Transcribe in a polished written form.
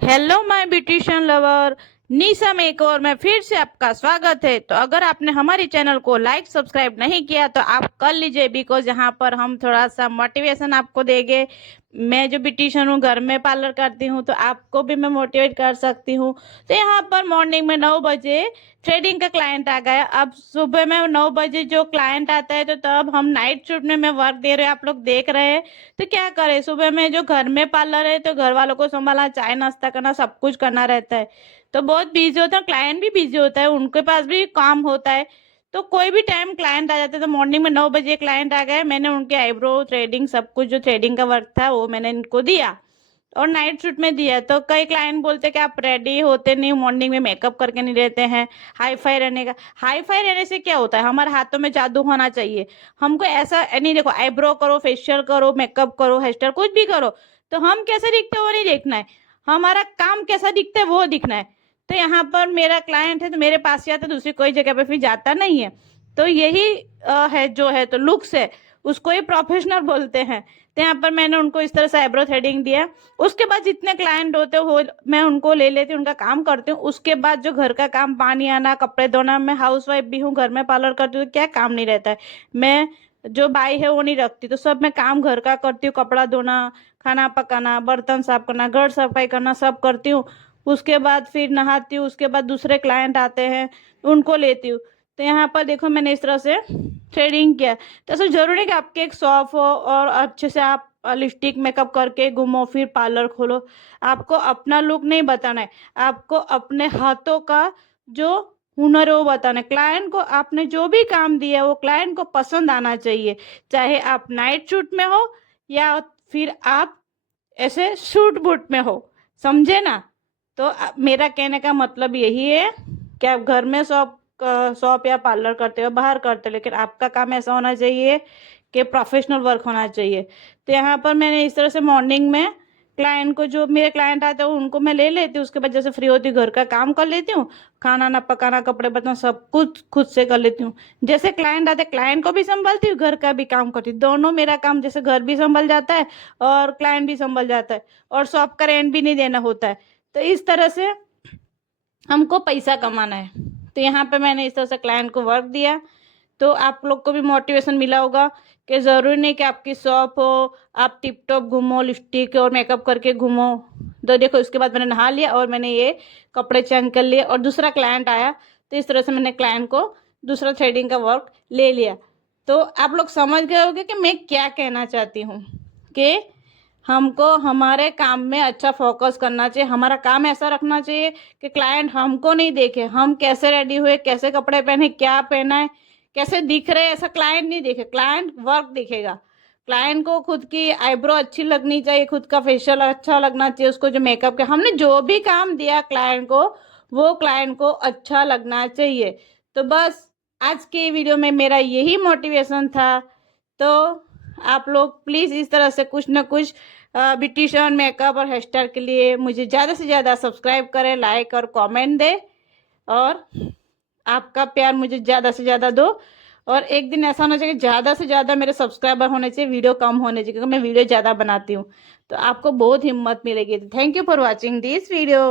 Hello my beautician lover, निशा में एक और में फिर से आपका स्वागत है। तो अगर आपने हमारे चैनल को लाइक सब्सक्राइब नहीं किया तो आप कर लीजिए, बिकॉज यहाँ पर हम थोड़ा सा मोटिवेशन आपको देंगे। मैं जो ब्यूटिशियन हूँ, घर में पार्लर करती हूँ, तो आपको भी मैं मोटिवेट कर सकती हूँ। तो यहाँ पर मॉर्निंग में 9 बजे थ्रेडिंग का क्लाइंट आ गया। अब सुबह में 9 बजे जो क्लाइंट आता है, तो तब हम नाइट शिफ्ट में मैं वर्क दे रहे हैं, आप लोग देख रहे हैं। तो क्या करें, सुबह में जो घर में पार्लर है तो घर वालों को संभालना, चाय नाश्ता करना, सब कुछ करना रहता है। तो बहुत बिजी होता है, क्लाइंट भी बिजी होता है, उनके पास भी काम होता है। तो कोई भी टाइम क्लाइंट आ जाते हैं। तो मॉर्निंग में 9 बजे क्लाइंट आ गए, मैंने उनके आईब्रो थ्रेडिंग सब कुछ जो थ्रेडिंग का वर्क था वो मैंने इनको दिया और नाइट शूट में दिया। तो कई क्लाइंट बोलते कि आप रेडी होते नहीं, मॉर्निंग में मेकअप करके नहीं रहते हैं, हाई फाई रहने का। हाई फाई रहने से क्या होता है, हमारे हाथों में जादू होना चाहिए। हमको ऐसा नहीं, देखो आईब्रो करो, फेशियल करो, मेकअप करो, हेयर स्टाइल कुछ भी करो, तो हम कैसे दिखते हैं वो नहीं देखना है, हमारा काम कैसा दिखता है वो दिखना है। तो यहाँ पर मेरा क्लाइंट है तो मेरे पास ही आता है, दूसरी कोई जगह पे फिर जाता नहीं है। तो यही है जो है, तो लुक्स है, उसको ही प्रोफेशनल बोलते हैं। तो यहाँ पर मैंने उनको इस तरह से आईब्रो थ्रेडिंग दिया। उसके बाद जितने क्लाइंट होते हो मैं उनको ले लेती हूँ, उनका काम करती हूँ। उसके बाद जो घर का काम, पानी आना, कपड़े धोना, मैं हाउस वाइफ भी हूँ, घर में पार्लर करती हूँ, तो क्या काम नहीं रहता है। मैं जो बाई है वो नहीं रखती, तो सब मैं काम घर का करती हूँ, कपड़ा धोना, खाना पकाना, बर्तन साफ करना, घर सफाई करना, सब करती हूँ। उसके बाद फिर नहाती हूँ, उसके बाद दूसरे क्लाइंट आते हैं उनको लेती हूँ। तो यहाँ पर देखो मैंने इस तरह से थ्रेडिंग किया। तो ऐसा जरूरी है कि आपके एक शॉप हो और अच्छे से आप लिपस्टिक मेकअप करके घूमो फिर पार्लर खोलो। आपको अपना लुक नहीं बताना है, आपको अपने हाथों का जो हुनर है वो बताना है। क्लाइंट को आपने जो भी काम दिया है वो क्लाइंट को पसंद आना चाहिए, चाहे आप नाइट शूट में हो या फिर आप ऐसे सूट बूट में हो, समझे ना। तो मेरा कहने का मतलब यही है कि आप घर में शॉप या पार्लर करते हो, बाहर करते हो, लेकिन आपका काम ऐसा होना चाहिए कि प्रोफेशनल वर्क होना चाहिए। तो यहाँ पर मैंने इस तरह से मॉर्निंग में क्लाइंट को, जो मेरे क्लाइंट आते हैं उनको मैं ले लेती हूँ। उसके बाद जैसे फ्री होती हूँ घर का काम कर लेती हूँ, खाना ना पकाना, कपड़े बर्तन सब कुछ खुद से कर लेती हूँ। जैसे क्लाइंट आते क्लाइंट को भी संभालती हूँ, घर का भी काम करती हूँ, दोनों मेरा काम, जैसे घर भी संभल जाता है और क्लाइंट भी संभल जाता है और शॉप का रेंट भी नहीं देना होता है। तो इस तरह से हमको पैसा कमाना है। तो यहाँ पे मैंने इस तरह से क्लाइंट को वर्क दिया। तो आप लोग को भी मोटिवेशन मिला होगा कि ज़रूरी नहीं कि आपकी शॉप हो, आप टिप टॉप घूमो, लिपस्टिक और मेकअप करके घूमो। तो देखो इसके बाद मैंने नहा लिया और मैंने ये कपड़े चेंज कर लिए और दूसरा क्लाइंट आया, तो इस तरह से मैंने क्लाइंट को दूसरा थ्रेडिंग का वर्क ले लिया। तो आप लोग समझ गए होंगे कि मैं क्या कहना चाहती हूँ, कि हमको हमारे काम में अच्छा फोकस करना चाहिए। हमारा काम ऐसा रखना चाहिए कि क्लाइंट हमको नहीं देखे, हम कैसे रेडी हुए, कैसे कपड़े पहने, क्या पहना है, कैसे दिख रहे हैं, ऐसा क्लाइंट नहीं देखे, क्लाइंट वर्क देखेगा। क्लाइंट को खुद की आईब्रो अच्छी लगनी चाहिए, खुद का फेशियल अच्छा लगना चाहिए, उसको जो मेकअप के हमने जो भी काम दिया क्लाइंट को, वो क्लाइंट को अच्छा लगना चाहिए। तो बस आज के वीडियो में मेरा यही मोटिवेशन था। तो आप लोग प्लीज़ इस तरह से कुछ ना कुछ ब्यूटिशियन, मेकअप और हेयर स्टाइल के लिए मुझे ज़्यादा से ज़्यादा सब्सक्राइब करें, लाइक और कमेंट दें, और आपका प्यार मुझे ज़्यादा से ज़्यादा दो। और एक दिन ऐसा होना चाहिए कि ज़्यादा से ज़्यादा मेरे सब्सक्राइबर होने चाहिए, वीडियो कम होने चाहिए, क्योंकि मैं वीडियो ज़्यादा बनाती हूँ, तो आपको बहुत हिम्मत मिलेगी। Thank you for watching this video.